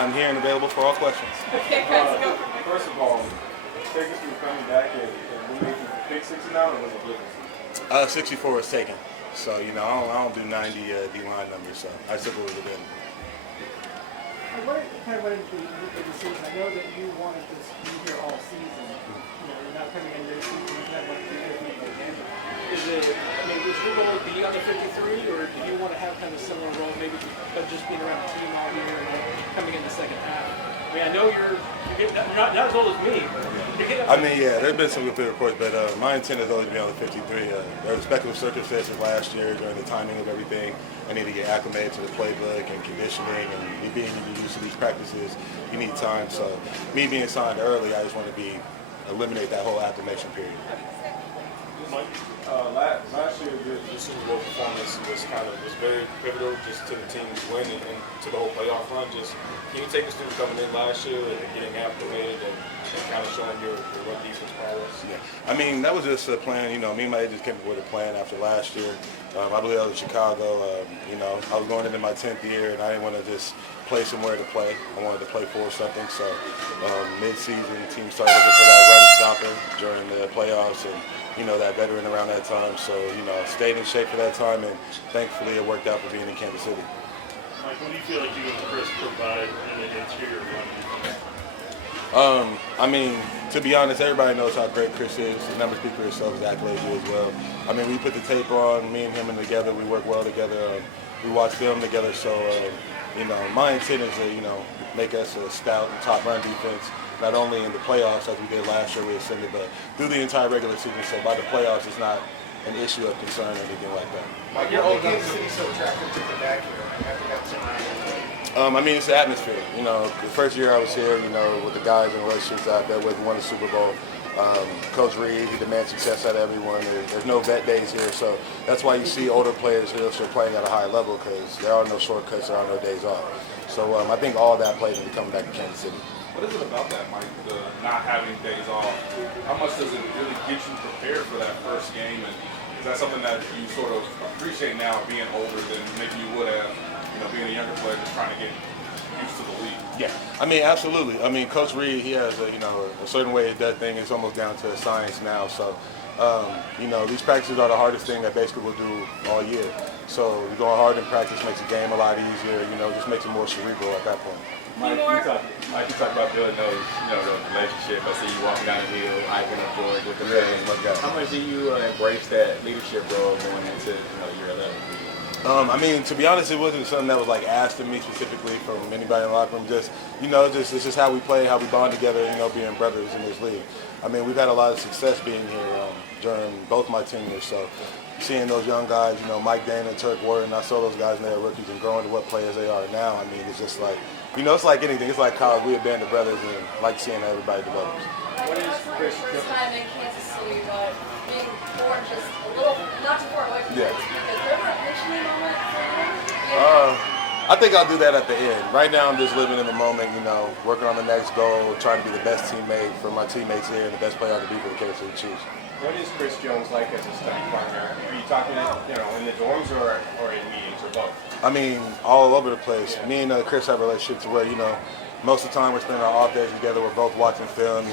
I'm here and available for all questions. First of all, take us through coming back and we made you pick 69 or was it different? 64 is taken. So, I don't do 90 D-line numbers, so I took what was within. What kind of went into the decision? I know that you wanted to be here all season. You're not coming in this season. You have like 3 different games. Is your goal to be on the 53, or do you want to have kind of a similar role, maybe, but just being around the team all year and coming in the second half? I mean, I know you're not as old as me, but you're getting up. There's been some good reports, but my intent is always to be on the 53. There were speculative circumstances last year during the timing of everything. I need to get acclimated to the playbook and conditioning and being used to these practices. You need time. So me being signed early, I just want to eliminate that whole acclimation period. Mike, last year the Super Bowl performance was very pivotal just to the team's win and to the whole playoff run. Just can you take us through coming in last year and getting acclimated and kind of showing your run defense prowess? Yeah, that was just a plan. Me and my agents came up with a plan after last year. I believe I was in Chicago. I was going into my 10th year, and I didn't want to just play somewhere to play. I wanted to play for something. So mid-season, the team started looking for that run stopper during the playoffs, and that veteran around that time. So stayed in shape for that time, and thankfully it worked out for being in Kansas City. Mike, what do you feel like you and Chris provide in an interior run defense? To be honest, everybody knows how great Chris is. The numbers speak for itself, his accolades do as well. We put the tape on, me and him together, we work well together. We watch film together, so, my intent is to, make us a stout top run defense, not only in the playoffs as we did last year, we ascended, but through the entire regular season. So by the playoffs, it's not an issue of concern or anything like that. Mike, you're old Kansas City so attractive to the back here. It's the atmosphere. The first year I was here, with the guys and relationships out there with, won the Super Bowl. Coach Reed, he demands success out of everyone. There's no vet days here, so that's why you see older players here still playing at a high level, because there are no shortcuts, there are no days off. So I think all that plays into coming back to Kansas City. What is it about that, Mike, the not having days off? How much does it really get you prepared for that first game? And is that something that you sort of appreciate now, being older than maybe you would have, being a younger player, just trying to get used to the league? Yeah, absolutely. Coach Reed, he has a certain way he does things. It's almost down to a science now. So, these practices are the hardest thing that basically we'll do all year. So going hard in practice makes the game a lot easier. Just makes it more cerebral at that point. Mike, you talk about building those, the relationship. I see you walking down the hill, hiking up George with the fans. How much do you embrace that leadership role going into year 11? To be honest, it wasn't something that was asked of me specifically from anybody in the locker room. It's just how we play, how we bond together, being brothers in this league. We've had a lot of success being here during both my tenures. So seeing those young guys, Mike Dana, Turk Warden, I saw those guys when they were rookies and growing to what players they are now. It's just it's like anything. It's like college. We a band of brothers and like seeing everybody develop. What is Chris? First time in Kansas City, but being born just a little, not too far away from Kansas. Is there ever a pensioning moment for you? I think I'll do that at the end. Right now, I'm just living in the moment, working on the next goal, trying to be the best teammate for my teammates here and the best player I can be for the Kansas City Chiefs. What is Chris Jones like as a study partner? Are you talking, in the dorms or in meetings or both? All over the place. Me and Chris have a relationship to where, most of the time we're spending our off days together. We're both watching film,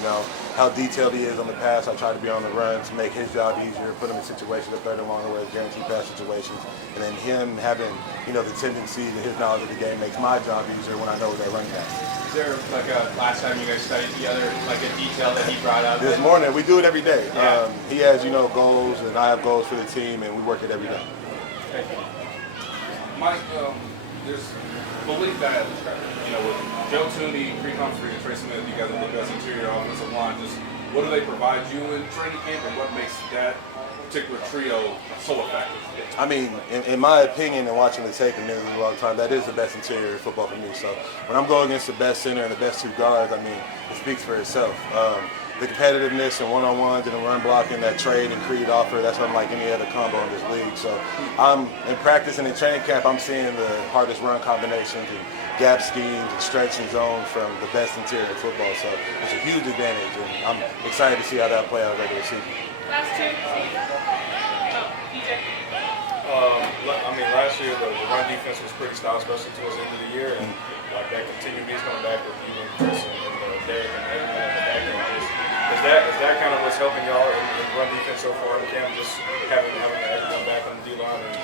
how detailed he is on the pass. I try to be on the run to make his job easier, put him in situations that third and longer where guaranteed pass situations. And then him having, the tendencies and his knowledge of the game makes my job easier when I know they're running back. Is there a last time you guys studied together, a detail that he brought out? This morning, we do it every day. Yeah. He has, goals, and I have goals for the team, and we work it every day. Mike, there's belief that, with Joe Tooney, Creek Humphrey, and Trey Smith, you guys are the best interior offensive line. Just what do they provide you in training camp, and what makes that particular trio so effective? In my opinion, and watching the tape and a long time, that is the best interior football for me. So when I'm going against the best center and the best two guards, it speaks for itself. The competitiveness and one-on-ones and the run blocking that Trade and Creed offer, that's unlike any other combo in this league. So I'm in practice and in training camp, I'm seeing the hardest run combinations and gap schemes and stretch and zone from the best interior football. So it's a huge advantage, and I'm excited to see how that play out regular season. Last two. Last year the run defense was pretty stout, especially towards the end of the year, and that Team UB is coming back with you and Chris and Derek and everyone at the back end. Is that kind of what's helping y'all in run defense so far in camp? Just having everyone back on the D line and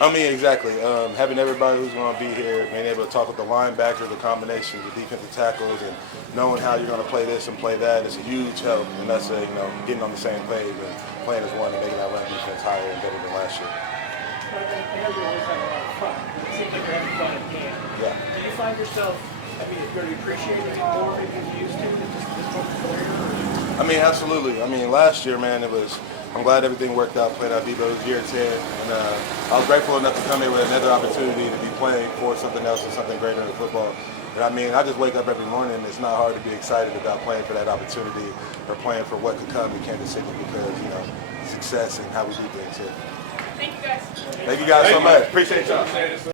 I mean, exactly. Having everybody who's going to be here, being able to talk with the linebackers, the combinations, the defensive tackles, and knowing how you're going to play this and play that is a huge help. And that's getting on the same page and playing as one and making that run defense higher and better than last year. I know you always have a lot of fun, but it seems like you're having fun in camp. Yeah. Do you find yourself, I mean, you're going to appreciate it more than you used to than just this much career? I mean, absolutely. I mean, last year, man, I'm glad everything worked out, played out Debo. It was year 10. And I was grateful enough to come here with another opportunity to be playing for something else and something greater than football. And I mean, I just wake up every morning and it's not hard to be excited about playing for that opportunity or playing for what could come in Kansas City because, success and how we do things here. Thank you guys. Thank you guys so much. Appreciate y'all.